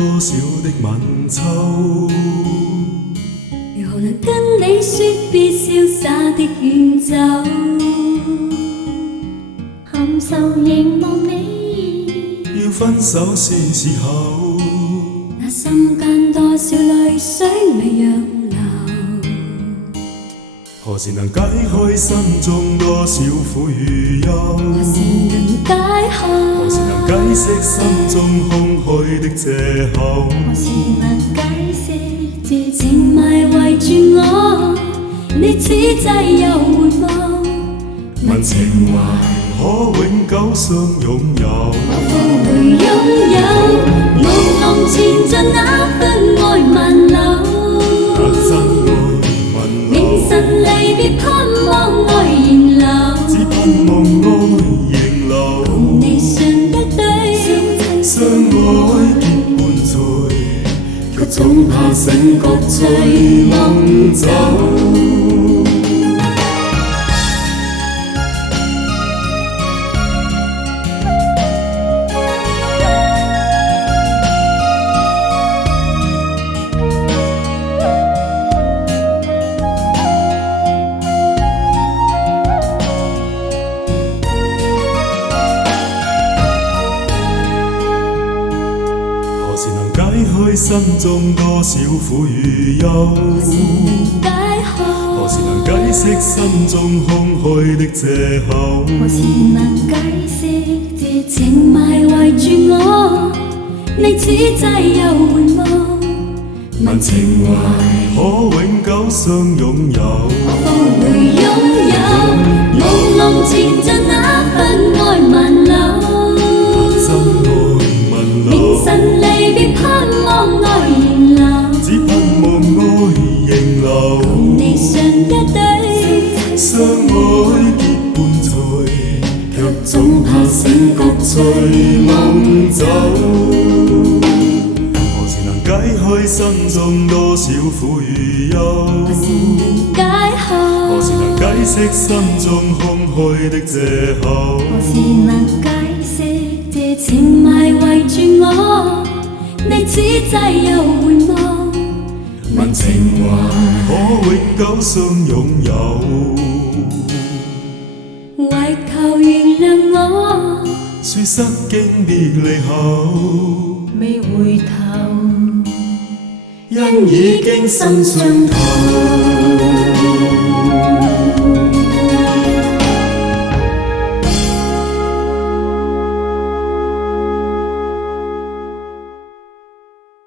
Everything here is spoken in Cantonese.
多少的晚秋，如何能跟你說別瀟灑的遠走？含愁凝望你，要分手是時候，那心間多少淚水未讓流，何時能解開心中多少苦與憂？何時能解開？何時能解釋心中空虛的藉口？何時能解釋這情迷圍住我？你此際又回望，問情懷可永久相擁有？我復回擁有，朦朧前進那份愛萬縷。那真愛問明晨離別盼望愛仍留，只盼望愛仍留。共你相一對，相愛結伴隨，卻總怕醒覺隨夢走。何時能解開心中多少苦與憂？何時能解開？何時能解釋心中空虛的藉口？何時能解釋這情迷圍住我？你此際又回望，問情懷可永久相擁有？我復回擁有，朦朧前進那份愛萬縷。真愛問明留，晨離別盼望愛仍留，只盼望愛仍留。共你相一對，相愛結伴隨，卻總怕醒覺隨夢走。何時能解開心中多少苦與憂？何時能解開？何時能解釋心中空虛的藉口？何時能解釋這情迷圍住我？你此際又回望，問情懷可永久相擁有？為求原諒我，說失經別離後，未回頭，因已經心傷透。